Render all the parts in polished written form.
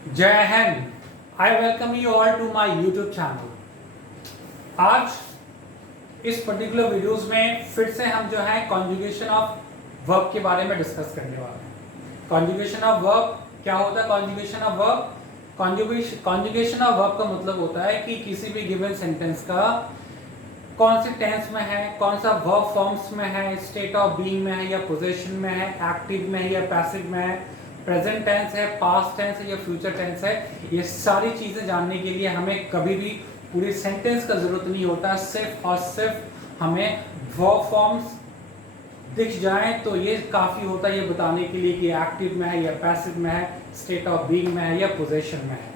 जय Hind. I welcome you all to my YouTube channel. आज इस पर्टिकुलर वीडियोस में फिर से हम जो है कॉन्जुगेशन ऑफ वर्ब के बारे में डिस्कस करने वाले हैं। कॉन्जुगेशन ऑफ वर्ब क्या होता है? Conjugation of verb, conjugation of verb का मतलब होता है कि किसी भी गिवन सेंटेंस का कौन से टेंस में है, कौन सा वर्ब फॉर्म्स में है, स्टेट ऑफ बीइंग में है या पोजीशन में है, एक्टिव में है या पैसिव में है, प्रेजेंट टेंस है, पास्ट टेंस है या फ्यूचर टेंस है। ये सारी चीजें जानने के लिए हमें कभी भी पूरे सेंटेंस का जरूरत नहीं होता, सिर्फ और सिर्फ हमें वर्ब फॉर्म्स दिख जाए तो ये काफी होता है ये बताने के लिए कि एक्टिव में है या पैसिव में है, स्टेट ऑफ बीइंग में है या पोजीशन में है।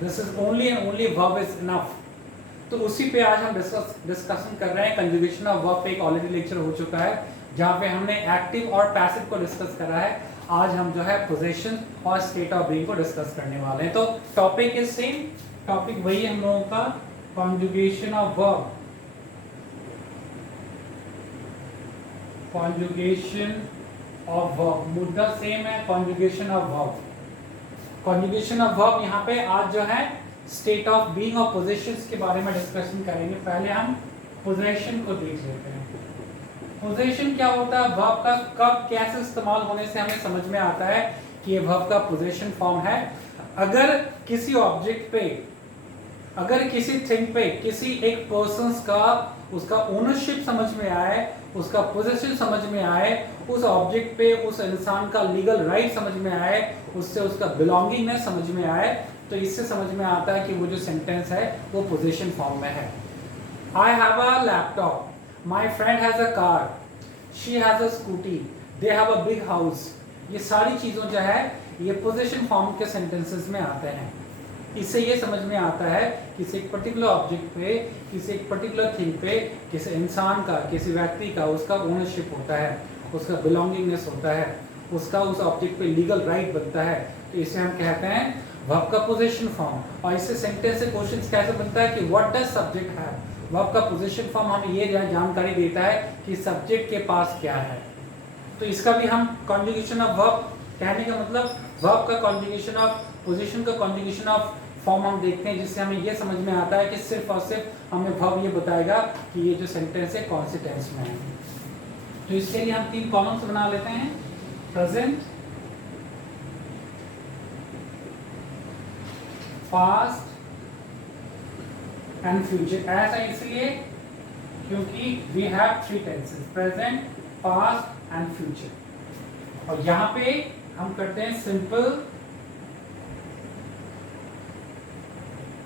This is only and only verb is enough. तो उसी पे आज हम डिस्कशन कर रहे हैं। कंजुगेशन ऑफ वर्ब पे एक ऑलरेडी लेक्चर हो चुका है जहाँ पे हमने एक्टिव और पैसिव को डिस्कस करा है। आज हम जो है पोजीशन और स्टेट ऑफ बीइंग को डिस्कस करने वाले हैं। तो टॉपिक इज सेम, टॉपिक वही है हम लोगों का, conjugation of verb. Conjugation of verb, मुद्दा सेम है, conjugation of verb. Conjugation of verb यहाँ पे आज जो है स्टेट ऑफ बीइंग और पोजीशंस के बारे में डिस्कशन करेंगे। पहले हम पोजीशन को देख लेते हैं। पोजीशन क्या होता है? वर्ब का कब कैसे इस्तेमाल होने से हमें समझ में आता है कि ये वर्ब का पोजीशन फॉर्म है। अगर किसी ऑब्जेक्ट पे, अगर किसी थिंग पे किसी एक पर्सन्स का उसका ओनरशिप समझ में आए, उसका पोजीशन समझ में आए, उस ऑब्जेक्ट पे उस इंसान का लीगल राइट समझ में आए, उससे उसका बिलोंगिंगनेस समझ में आए, तो इससे समझ में आता है कि वो जो सेंटेंस है वो पोजीशन फॉर्म में है। आई have a laptop, my friend has a car, she has a scooty, they have a big house. ये सारी चीज़ों जो है ये पोजीशन फॉर्म के सेंटेंसेस में आते हैं। इससे ये समझ में आता है किसी एक पर्टिकुलर ऑब्जेक्ट पे, किसी एक पर्टिकुलर थिंग पे, किसी इंसान का, किसी व्यक्ति का उसका ओनरशिप होता है, उसका बिलोंगिंगनेस होता है, उसका उस ऑब्जेक्ट पे लीगल राइट बनता है। तो इसे हम कहते हैं वर्ब का पोजीशन फॉर्म। और इससे सेंटेंस से क्वेश्चन कैसे बनता है कि व्हाट डज सब्जेक्ट है। वर्ब का पोजीशन फॉर्म हमें ये जानकारी देता है कि सब्जेक्ट के पास क्या है। तो इसका भी हम कॉन्जुगेशन ऑफ वर्ब, कहने का मतलब वर्ब का कॉन्जुगेशन ऑफ पोजीशन का कॉन्जुगेशन ऑफ फॉर्म हम देखते हैं, जिससे हमें ये समझ में आता है कि सिर्फ और सिर्फ हमें वर्ब ये बताएगा कि ये जो सेंटेंस है कौन से टेंस में है। तो इसके लिए हम 3 कॉलम्स बना लेते हैं, प्रेजेंट, पास्ट एंड फ्यूचर। ऐसा इसलिए क्योंकि we have 3 tenses, present, past and future. और यहाँ पे हम करते हैं simple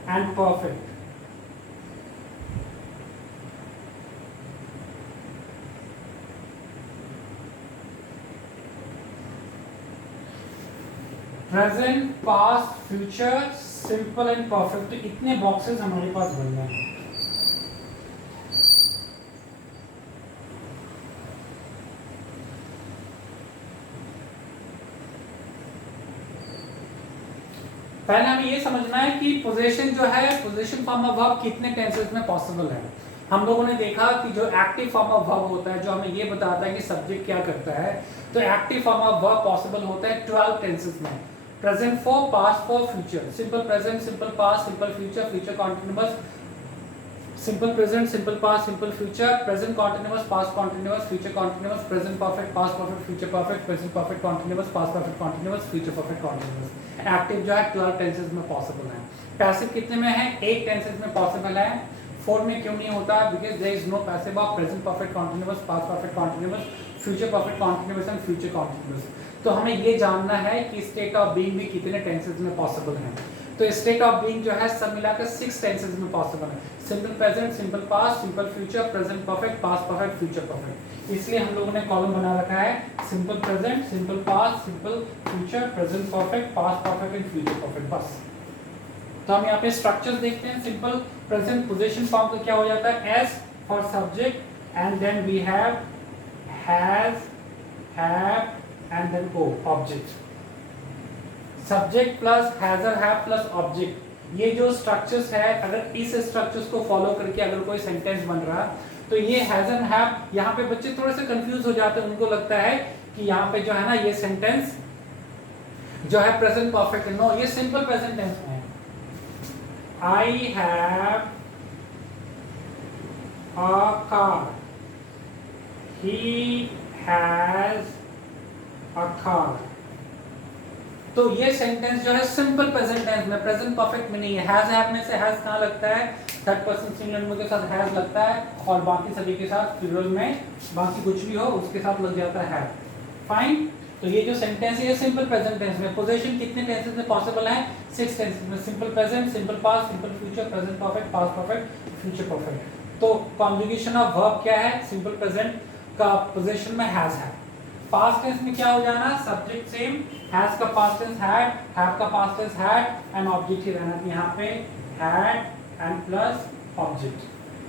and perfect. Present, past, future, simple and perfect. तो इतने बॉक्सेस हमारे पास बनने हैं। पहले हमें ये समझना है कि पोजीशन जो है, पोजीशन फॉर्म ऑफ वर्ब कितने टेंसेस में पॉसिबल है। हम लोगों ने देखा कि जो एक्टिव फॉर्म ऑफ वर्ब होता है, जो हमें ये बताता है कि सब्जेक्ट क्या करता है, तो active form of verb possible होता है 12 टेंसेस में। Present for, past for, future, simple present, simple past, simple future, future continuous, simple present, simple past, simple future, present continuous, past continuous, future continuous, present perfect, past perfect, future perfect, present perfect continuous, past perfect continuous, future perfect continuous. Active जो है 12 tenses में possible है। Passive कितने में है? 8 tenses में possible है। 4 में क्यों नहीं होता? Because there is no passive of present perfect continuous, past perfect continuous, future perfect continuous and future continuous. तो हमें ये जानना है कि स्टेट ऑफ बीइंग भी कितने टेंसेस में पॉसिबल है। तो स्टेट ऑफ बीइंग जो है सब मिलाकर 6 टेंसेस में पॉसिबल है। Simple present, simple past, simple future, present perfect, past perfect, future perfect. इसलिए हम लोगों ने कॉलम बना रखा है simple present, simple past, simple future, present perfect, past perfect and future perfect. बस। तो हम यहाँ पे स्ट्रक्चर्स देखते हैं। सिंपल प्रेजेंट पोजीशन फॉर्म का क्या हो जाता है? S for subject and then we have, has, have and then O, object. Subject plus has और हैव प्लस ऑब्जेक्ट, ये जो स्ट्रक्चर्स है, अगर इस स्ट्रक्चर्स को फॉलो करके अगर कोई सेंटेंस बन रहा तो ये हैज एंड हैव, यहाँ पे बच्चे थोड़े से कंफ्यूज हो जाते हैं, उनको लगता है कि यहाँ पे जो है ना ये सेंटेंस जो है प्रेजेंट परफेक्ट। नो, ये सिंपल प्रेजेंट टेंस में है। आई have a car, he has a car. तो ये सेंटेंस जो है सिंपल प्रेजेंट टेंस में, प्रेजेंट परफेक्ट में नहीं है। हैज हैव में से हैज कहाँ लगता है? थर्ड पर्सन सिंगुलर में के साथ हैज लगता है, और बाकी सभी के साथ प्लूरल में बाकी कुछ भी हो उसके साथ लग जाता है हैव। फाइन। तो ये जो सेंटेंस है ये सिंपल प्रेजेंट टेंस में। पोजीशन कितने टेंसेस में पॉसिबल है? 6 टेंसेस में। Simple present, simple past, simple future, present perfect, past perfect, future perfect. तो कॉन्जुगेशन ऑफ वर्ब क्या है? सिंपल प्रेजेंट का पोजीशन में हैज है। पास्ट टेंस में क्या हो जाना? सब्जेक्ट सेम, हैज का पास्ट टेंस हैड, हैव का past tense had, and object ही रहना। यहाँ पे had and plus object.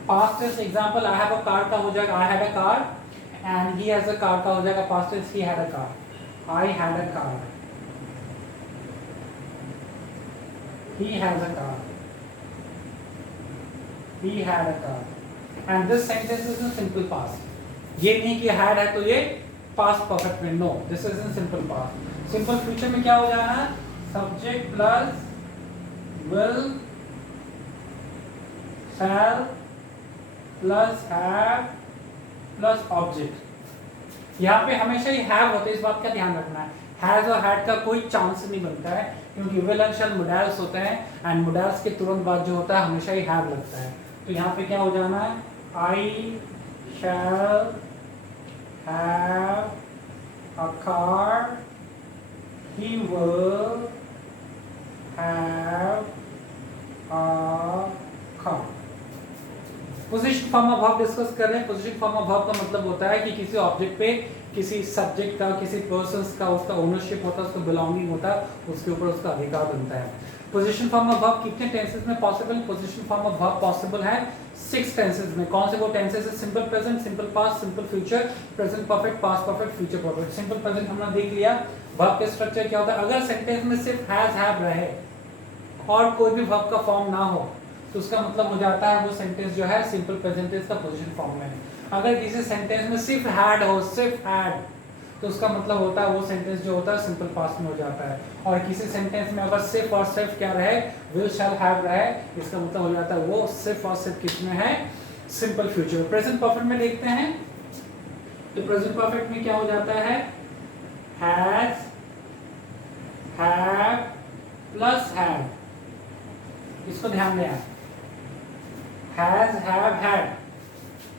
Past tense example I have a car का हो जाएगा I had a car, and he has a car का हो जाएगा past tense he had a car. I had a car. He has a car. He had a car. And this sentence is in simple past. ये नहीं कि had है तो ये past perfect में। No, this is in simple past. Simple future में क्या हो जाना? Subject plus will, shall plus have plus object। यहाँ पे हमेशा ही हैव होते हैं, इस बात का ध्यान रखना है। हैज और हैड का कोई चांस नहीं बनता है, क्योंकि विल एंड शैल मोडेल्स होते हैं, एंड मोडेल्स के तुरंत बाद जो होता है हमेशा ही हैव लगता है। तो यहाँ पे क्या हो जाना है? I shall have a car, he will have a car. Position form of verb discuss कर रहे हैं। पोजीशन फॉर्म ऑफ वर्ब का मतलब होता है कि किसी ऑब्जेक्ट पे, किसी सब्जेक्ट का, किसी पर्सन्स का उसका ओनरशिप होता है, उसका बिलोंगिंग होता है, उसके ऊपर उसका अधिकार बनता है। पोजीशन फॉर्म ऑफ वर्ब कितने टेंसेस में possible? Position form of verb possible है 6 टेंसेस में। कौन से वो टेंसेस है? Simple present, simple past, simple future, present perfect, past perfect, future perfect. Simple present हमने देख लिया। वर्ब के स्ट्रक्चर क्या होता है? अगर सेंटेंस में सिर्फ हैज हैव रहे और कोई भी वर्ब का फॉर्म ना हो तो उसका मतलब हो जाता है वो सेंटेंस जो है सिंपल प्रेजेंट टेंस का पोजीशन फॉर्म में है। अगर किसी सेंटेंस में सिर्फ हैड हो, सिर्फ हैड, तो उसका मतलब होता है वो सेंटेंस जो होता है सिंपल पास्ट में हो जाता है। और किसी सेंटेंस में अगर सिर्फ और सिर्फ क्या रहे? विल शैल हैव रहे, इसका मतलब हो जाता है वो सिर्फ और सिर्फ किस में है? Simple future. प्रेजेंट परफेक्ट में देखते हैं तो प्रेजेंट परफेक्ट में क्या हो जाता है? Has, have plus had. इसको ध्यान दें। Has, have, had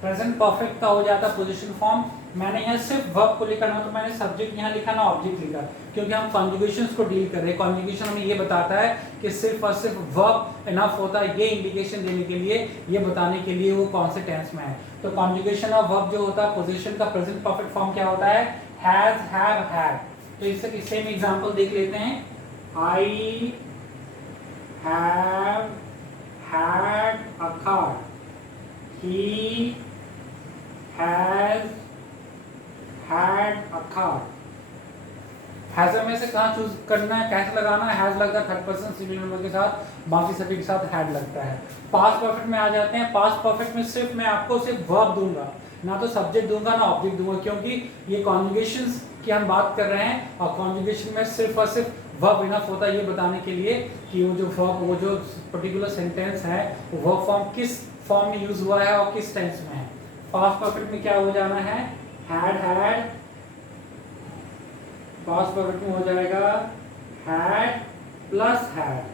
present perfect का हो जाता है पोजीशन फॉर्म। मैंने यहाँ सिर्फ वर्ब को लिखा ना, तो मैंने सब्जेक्ट यहाँ लिखा ना ऑब्जेक्ट लिखा, क्योंकि हम कॉन्जुगेशंस को डील कर रहे हैं। कॉन्जुगेशन हमें ये बताता है कि सिर्फ और सिर्फ वर्ब इनफ होता है ये इंडिकेशन देने के लिए, ये बताने के लिए वो कौन से टेंस में है। तो कॉन्जुगेशन ऑफ वर्ब जो होता है पोजीशन का प्रेजेंट परफेक्ट फॉर्म क्या होता है? Has, have, had. तो इससे सेम एग्जांपल देख लेते हैं। I have had a car, he has had a car. Has में से कहाँ चूज करना है, कैसे लगाना है? हैज लगता है थर्ड पर्सन सिंगुलर नंबर के साथ, बाकी सभी के साथ हैड लगता है। पास्ट परफेक्ट में आ जाते हैं। पास्ट परफेक्ट में सिर्फ मैं आपको सिर्फ वर्ब दूंगा, ना तो सब्जेक्ट दूंगा ना ऑब्जेक्ट दूंगा, क्योंकि ये कॉन्जुगेशंस की हम बात कर रहे हैं और कॉन्जुगेशन में सिर्फ और सिर्फ वर्ब इनफ होता है ये बताने के लिए कि वो जो वर्ब, वो जो पर्टिकुलर सेंटेंस है वो वर्ब फॉर्म किस फॉर्म में यूज हुआ है और किस टेंस में है। पास्ट परफेक्ट में क्या हो जाना है? Had, had. पास्ट परफेक्ट में हो जाएगा had plus had,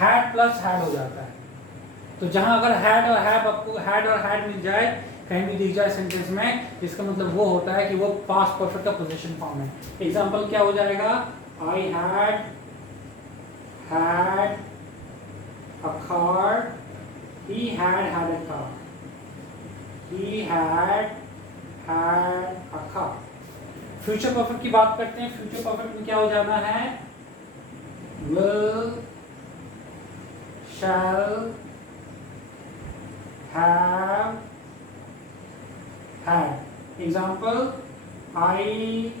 had plus had हो जाता है। तो जहां अगर हैड और हैव आपको हैड और हैड मिल जाए कहीं भी दिख जाए सेंटेंस में, इसका मतलब वो होता है कि वो पास्ट परफेक्ट का पोजीशन फॉर्म है। एग्जांपल क्या हो जाएगा? I had had a car, he had a car, he had a car। Future perfect की बात करते हैं। फ्यूचर परफेक्ट में क्या हो जाना है? will, shall, have, had। Example I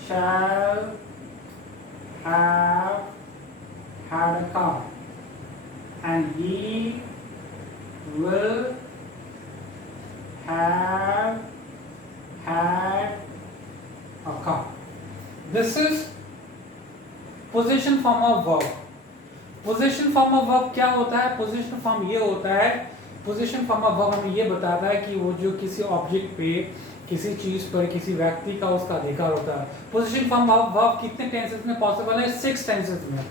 shall have had a car, and he will have had अखा। This is position form of verb. Position form of verb क्या होता है? पोजीशन फॉर्म ये होता है, पोजीशन फॉर्म ऑफ वर्ब हमें ये बताता है कि वो जो किसी ऑब्जेक्ट पे, किसी चीज पर, किसी व्यक्ति का उसका अधिकार होता है। पोजीशन फॉर्म ऑफ वर्ब कितने टेंसेस में पॉसिबल है? 6 टेंसेस में।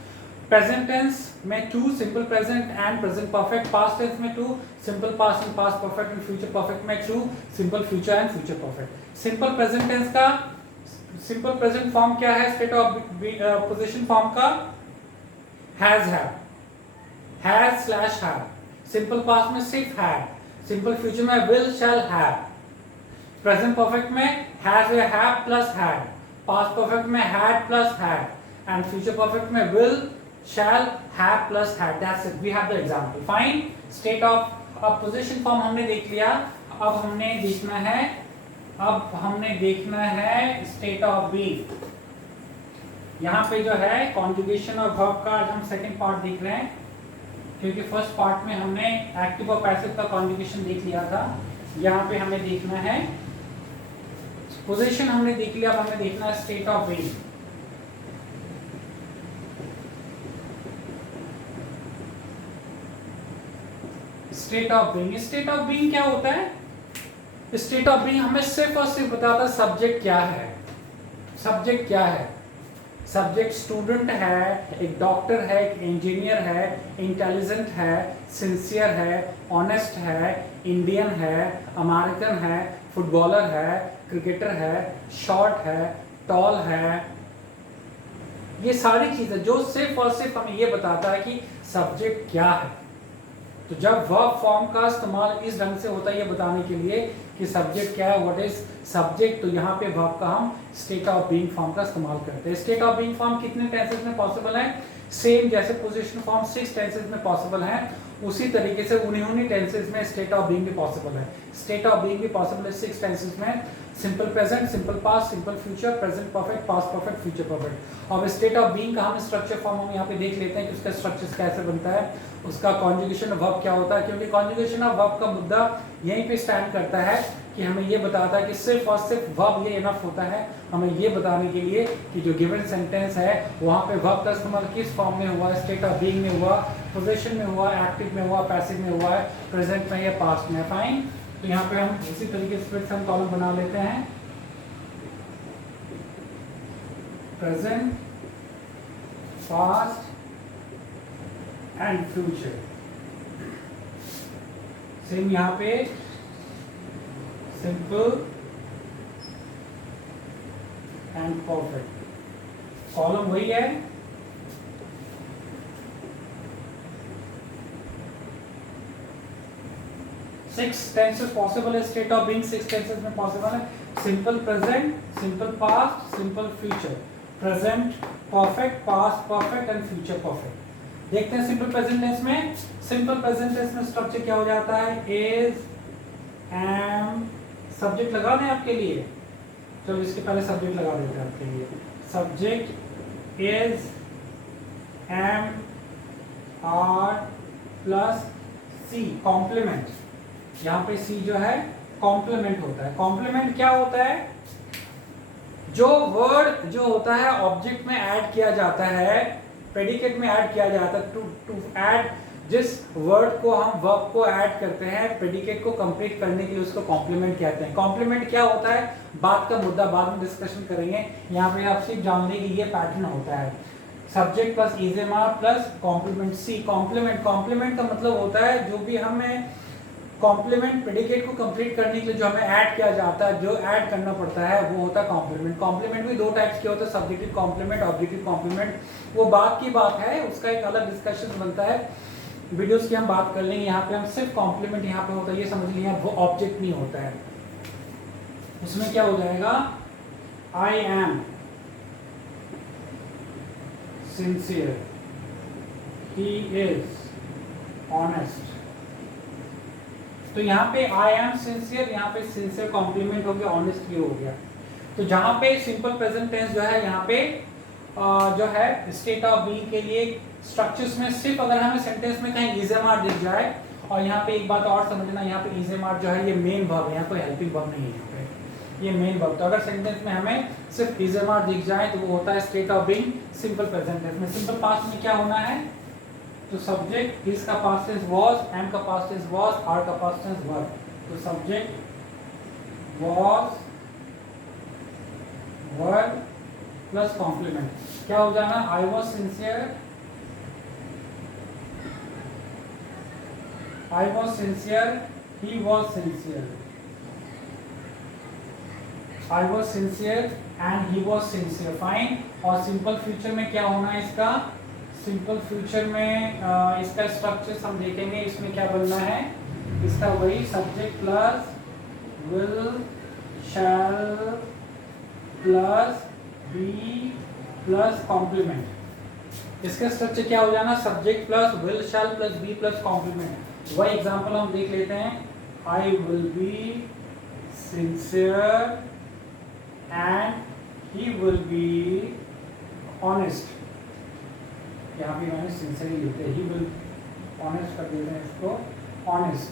प्रेजेंट टेंस में 2, simple present and present perfect. Past tense में 2, simple past and past perfect. And future perfect में 2, simple future and future perfect. Simple present tense का simple present form क्या है? State of possession form का has है, has slash have. Simple past में सिर्फ had. Simple future में will shall have. Present perfect में हैज या have plus had. Past perfect में had plus had and future perfect में will shall have plus had. That's it. We have the example. Fine. State of position form हमने देख लिया। अब हमने देखना है state of being। यहाँ पे जो है conjugation और verb का आज हम second part देख रहे हैं, क्योंकि first part में हमने active और passive का conjugation देख लिया था। यहाँ पे हमें देखना है position हमने देख लिया, अब हमें देखना है state of being। State of being. State of being क्या होता है? स्टेट ऑफ बीइंग हमें सिर्फ और सिर्फ बताता है सब्जेक्ट क्या है। सब्जेक्ट क्या है? सब्जेक्ट स्टूडेंट है, एक डॉक्टर है, एक इंजीनियर है, इंटेलिजेंट है, सिंसियर है, ऑनेस्ट है, इंडियन है, अमेरिकन है, फुटबॉलर है, क्रिकेटर है, शॉर्ट है, टॉल है। ये सारी चीजें जो सिर्फ और सिर्फ हमें ये बताता है कि सब्जेक्ट क्या है। तो जब वर्ब फॉर्म का इस्तेमाल इस ढंग से होता है ये बताने के लिए कि सब्जेक्ट क्या है, व्हाट इज सब्जेक्ट, तो यहाँ पे वर्ब का हम स्टेट ऑफ बीइंग फॉर्म का इस्तेमाल करते हैं। स्टेट ऑफ बीइंग फॉर्म कितने टेंसेस में पॉसिबल है? सेम जैसे पोजीशन फॉर्म 6 टेंसेस में पॉसिबल है, उसी तरीके से उन्हीं टेंसेस में स्टेट ऑफ बीइंग भी पॉसिबल है। स्टेट ऑफ बीइंग भी पॉसिबल है 6 टेंसेस में। Simple present, simple past, simple future, present perfect, past perfect, future perfect. अब स्टेट ऑफ बीइंग का हम स्ट्रक्चर फॉर्म हम यहाँ पे देख लेते हैं कि उसका स्ट्रक्चर कैसे बनता है, उसका कॉन्जुगेशन ऑफ वर्ब क्या होता है। क्योंकि कॉन्जुगेशन ऑफ वर्ब का मुद्दा यहीं पे स्टैंड करता है कि हमें ये बताता है कि सिर्फ और सिर्फ वर्ब ये इनफ होता है हमें ये बताने के लिए कि जो गिवन सेंटेंस है वहाँ पे वर्ब का इस्तेमाल किस फॉर्म में हुआ है। स्टेट ऑफ बीइंग में हुआ, पोजीशन में हुआ, एक्टिव में हुआ, पैसिव में हुआ है, प्रेजेंट में या पास्ट में। फाइन। तो यहाँ पे हम इसी तरीके से फिर हम कॉलम बना लेते हैं। Present, past and future. Same यहाँ पे सिंपल एंड परफेक्ट। कॉलम वही है, सिक्स टेंसेस पॉसिबल है। स्टेट ऑफ बीइंग 6 टेंसेस में पॉसिबल है। Simple present, simple past, simple future, present perfect, past perfect and future perfect. देखते हैं सिंपल प्रेजेंट टेंस में। सिंपल प्रेजेंट टेंस में structure क्या हो जाता है? इज, एम, सब्जेक्ट लगा दें आपके लिए। चलो इसके पहले सब्जेक्ट लगा देते हैं आपके लिए। Subject is, am, are plus C, complement. यहाँ पे सी जो है कॉम्प्लीमेंट होता है। कॉम्प्लीमेंट क्या होता है? जो वर्ड जो होता है ऑब्जेक्ट में ऐड किया जाता है, प्रेडिकेट में ऐड किया जाता है। टू ऐड, जिस वर्ड को हम वर्ब को ऐड करते हैं प्रेडिकेट को कंप्लीट करने के लिए उसको कॉम्प्लीमेंट कहते हैं। कॉम्प्लीमेंट क्या होता है? बात का मुद्दा बाद में डिस्कशन करेंगे। यहाँ पे आप सिर्फ जान लें कि ये पैटर्न होता है। Subject plus is am are plus complement C. Complement, complement का मतलब होता है जो भी हमें कॉम्प्लीमेंट प्रेडिकेट को कंप्लीट करने के लिए जो हमें ऐड किया जाता है, जो ऐड करना पड़ता है वो होता है कॉम्प्लीमेंट। कॉम्प्लीमेंट भी दो टाइप्स के होते हैं, सब्जेक्टिव कॉम्प्लीमेंट, ऑब्जेक्टिव कॉम्प्लीमेंट। वो बात की बात है, उसका एक अलग डिस्कशन बनता है, वीडियोस की हम बात कर लेंगे। यहाँ पे हम सिर्फ कॉम्प्लीमेंट यहाँ पे होता है, ये समझ लिया, वो ऑब्जेक्ट नहीं होता है। उसमें क्या हो जाएगा? I am sincere, he is honest. तो यहाँ पे आई एम सिंसियर, यहाँ पे सिंसियर कॉम्प्लीमेंट हो गया, ऑनेस्ट ये हो गया। तो जहाँ पे सिंपल प्रेजेंट टेंस जो है यहाँ पे जो है स्टेट ऑफ बीइंग के लिए स्ट्रक्चर्स में सिर्फ अगर हमें सेंटेंस में कहीं इजेमार दिख जाए, और यहाँ पे एक बात और समझना, यहाँ पे इजेमार जो है ये मेन वर्ब है, यहाँ कोई हेल्पिंग वर्ब नहीं है। यहाँ पे ये मेन वर्ब। तो अगर सेंटेंस में हमें सिर्फ इज एम आर दिख जाए तो वो होता है state of being simple present tense में। सिंपल पास्ट में क्या होना है, तो सब्जेक्ट, हिज का पास्ट टेंस वाज, एम का पास्ट टेंस वाज, आर का पास्ट टेंस वर। तो subject was were plus complement क्या हो जाना, I was sincere, I was sincere, he was sincere. I was sincere and he was sincere. Fine. और simple future में क्या होना है इसका, सिंपल फ्यूचर में इसका स्ट्रक्चर हम देखेंगे, इसमें क्या बनना है, इसका वही subject plus will shall plus be plus complement. इसका स्ट्रक्चर क्या हो जाना, subject plus will shall plus be plus complement. वही एग्जाम्पल हम देख लेते हैं, I will be sincere and he will be honest. यहाँ पे मैंने सिंसियर ही लिखते हैं, ही विल ऑनेस्ट कर देते हैं इसको, ऑनेस्ट।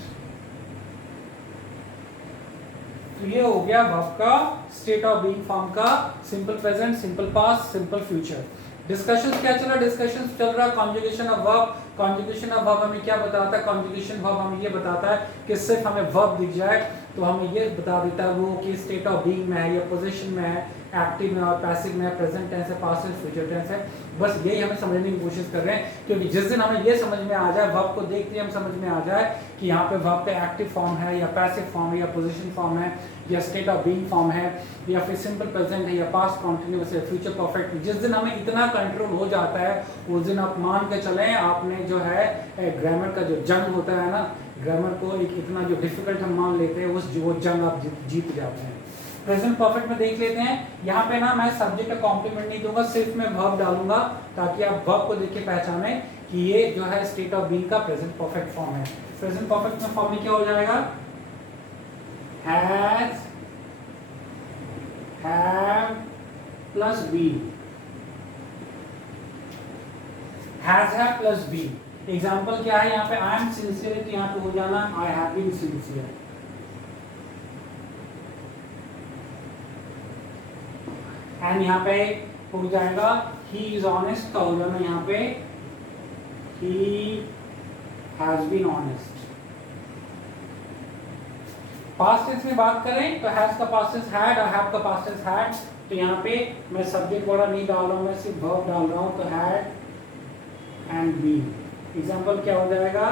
तो ये हो गया वर्ब का स्टेट ऑफ बीइंग फॉर्म का, simple present, simple past, simple future. Discussion क्या चल रहा है, डिस्कशन चल रहा है conjugation of verb. Conjugation of verb हमें क्या बताता है, कॉन्जुगेशन वर्ब हमें ये बताता है कि सिर्फ हमें वर्ब दिख जाए तो हमें ये बता देता है वो कि स्टेट ऑफ बीइंग में है या पोजीशन में है, एक्टिव में और पैसिव में है, प्रेजेंट टेंस है, पास्ट टेंस, फ्यूचर टेंस है। बस यही हमें समझने की कोशिश कर रहे हैं, क्योंकि जिस दिन हमें ये समझ में आ जाए, वर्ब को देखते ही हम समझ में आ जाए कि यहाँ पे वर्ब का एक्टिव फॉर्म है या पैसिव फॉर्म है या पोजीशन फॉर्म है या स्टेट ऑफ बीइंग फॉर्म है या फिर सिंपल प्रेजेंट है या पास्ट कॉन्टिन्यूअस है, फ्यूचर परफेक्ट, जिस दिन हमें इतना कंट्रोल हो जाता है उस दिन आप मान के चलें आपने जो है ग्रामर का जो जंग होता है ना, ग्रामर को एक इतना जो डिफिकल्ट हम मान लेते हैं उस वो जंग आप जीत जाते हैं। प्रेजेंट परफेक्ट में देख लेते हैं, यहाँ पे ना मैं सब्जेक्ट का कॉम्प्लीमेंट नहीं दूंगा, सिर्फ मैं वर्ब डालूंगा ताकि आप वर्ब को देख के पहचाने कि ये जो है स्टेट ऑफ बीइंग का प्रेजेंट परफेक्ट फॉर्म है। प्रेजेंट परफेक्ट में फॉर्म में क्या हो जाएगा, has, have plus be, has have plus be. Example क्या है यहाँ पे, आई एम सिंसियर, यहाँ पे हो जाना I have been sincere. And यहाँ पे हो जाएगा ही इज ऑनेस्ट का हो जाना यहाँ पे he has been honest. Past tense में बात करें तो हैज का पास्ट टेंस हैड और हैव का पास्ट टेंस हैड। तो यहाँ पे मैं सब्जेक्ट वाला नहीं डाल रहा हूँ, मैं सिर्फ वर्ब डाल रहा हूँ, तो हैड एंड बीन। एग्जाम्पल क्या हो जाएगा,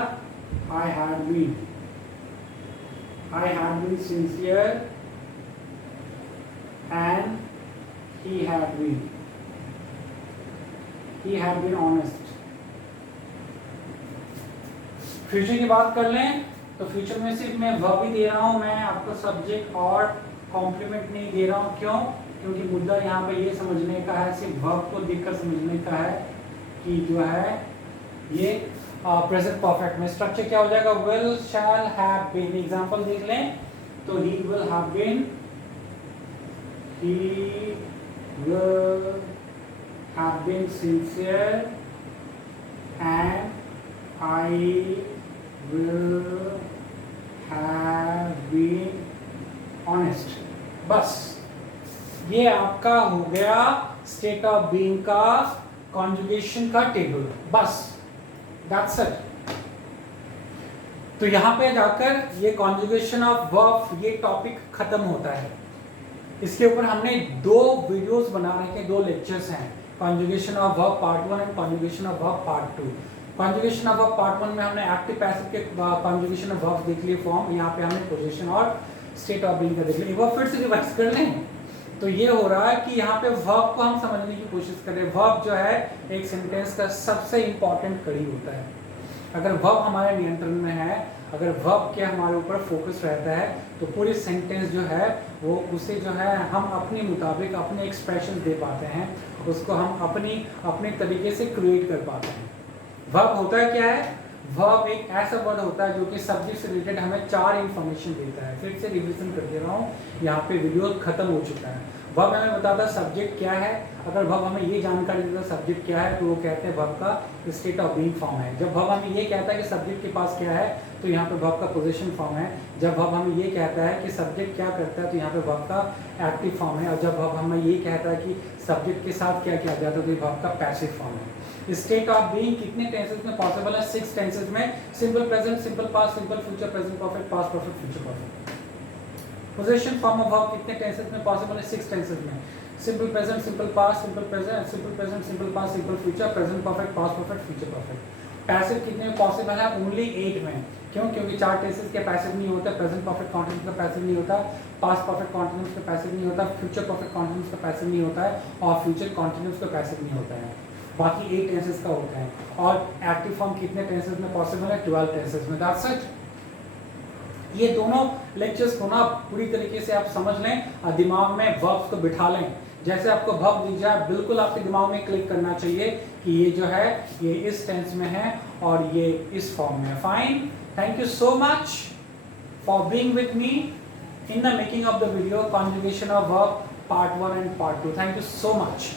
I had been, I had been sincere and he had been honest। Future की बात कर लें तो फ्यूचर में सिर्फ मैं वर्ब ही दे रहा हूं, मैं आपको सब्जेक्ट और कॉम्प्लीमेंट नहीं दे रहा हूं। क्यों, क्योंकि मुद्दा यहाँ पे ये समझने का है, सिर्फ वर्ब को देखकर समझने का है कि जो है ये प्रेजेंट परफेक्ट में स्ट्रक्चर क्या हो जाएगा, will shall have been. Example देख लें तो he will have been, he will have been sincere and I will have been honest। बस ये आपका हो गया स्टेट ऑफ बीइंग का कॉन्जुगेशन का टेबल, बस दैट्स इट। तो यहां पे जाकर ये कॉन्जुगेशन ऑफ वर्ब ये टॉपिक खत्म होता है। इसके ऊपर हमने 2 वीडियोस बना रखे हैं, 2 लेक्चर्स हैं, conjugation of verb part 1 and conjugation of verb part 2। Conjugation of verb part 1 में हमने एक्टिव पैसिव के कॉन्जुगेशन ऑफ वर्ब देख लिए फॉर्म, यहाँ पे हमने पोजीशन और स्टेट ऑफ बीइंग का देख लिया। एक बार फिर से रिवाइज कर लें तो ये हो रहा है कि यहाँ पे वर्ब को हम समझने की कोशिश करें। वर्ब जो है एक सेंटेंस का सबसे इंपॉर्टेंट कड़ी होता है। अगर वर्ब हमारे नियंत्रण में है, अगर वर्ब के हमारे ऊपर फोकस रहता है तो पूरी सेंटेंस जो है वो उसे जो है हम अपने मुताबिक अपने एक्सप्रेशन दे पाते हैं, उसको हम अपने तरीके से क्रिएट कर पाते हैं। वर्ब होता है क्या है, वर्ब एक ऐसा वर्ड होता है जो कि सब्जेक्ट से रिलेटेड हमें 4 इंफॉर्मेशन देता है। फिर से रिवीजन कर दे रहा हूँ, यहाँ पे वीडियो खत्म हो चुका है। वर्ब हमें बताता है सब्जेक्ट क्या है। अगर वर्ब हमें ये जानकारी देता है सब्जेक्ट क्या है तो वो कहते हैं वर्ब का स्टेट ऑफ बीइंग फॉर्म है। जब वर्ब हमें ये कहता है कि सब्जेक्ट के पास क्या है तो यहाँ पे वर्ब का पोजीशन फॉर्म है। जब वर्ब हमें ये कहता है कि सब्जेक्ट क्या करता है तो यहाँ पे वर्ब का एक्टिव फॉर्म है। और जब वर्ब हमें ये कहता है कि सब्जेक्ट के साथ क्या किया जाता है तो ये वर्ब का पैसिव फॉर्म है। स्टेट ऑफ बीइंग कितने टेंसेस में पॉसिबल है? 6 टेंसेस में। Simple present, simple past, simple future, present perfect, past perfect, future perfect. Position form of verb कितने टेंसेस में पॉसिबल है? 6 टेंसेस में। Simple present, simple past, simple present, simple present, simple past, simple future, present perfect, past perfect, future perfect. Passive कितने में possible है? Only 8 में। क्यों? क्योंकि 4 टेंसेस के पैसिव नहीं होता, प्रेजेंट परफेक्ट कॉन्टिन्यूस का पैसिव नहीं होता, पास्ट परफेक्ट कॉन्टिन्यूस का पैसिव नहीं होता, फ्यूचर परफेक्ट कॉन्टिन्यूस का पैसिव नहीं होता है और फ्यूचर कॉन्टिन्यूस का पैसिव नहीं होता है। बाकी 8 टेंसेस का होता है। और एक्टिव फॉर्म कितने टेंसेस में पॉसिबल है? 12 टेंसेस में। That's it. ये दोनों लेक्चर्स को ना पूरी तरीके से आप समझ लें और दिमाग में वर्ब्स को बिठा लें। जैसे आपको वर्ब दिख जाए बिल्कुल आपके दिमाग में क्लिक करना चाहिए कि ये जो है ये इस टेंस में है और ये इस फॉर्म में है। Fine, thank you so much for being with me in the making of the video conjugation of verb part 1 and part 2। Thank you so much.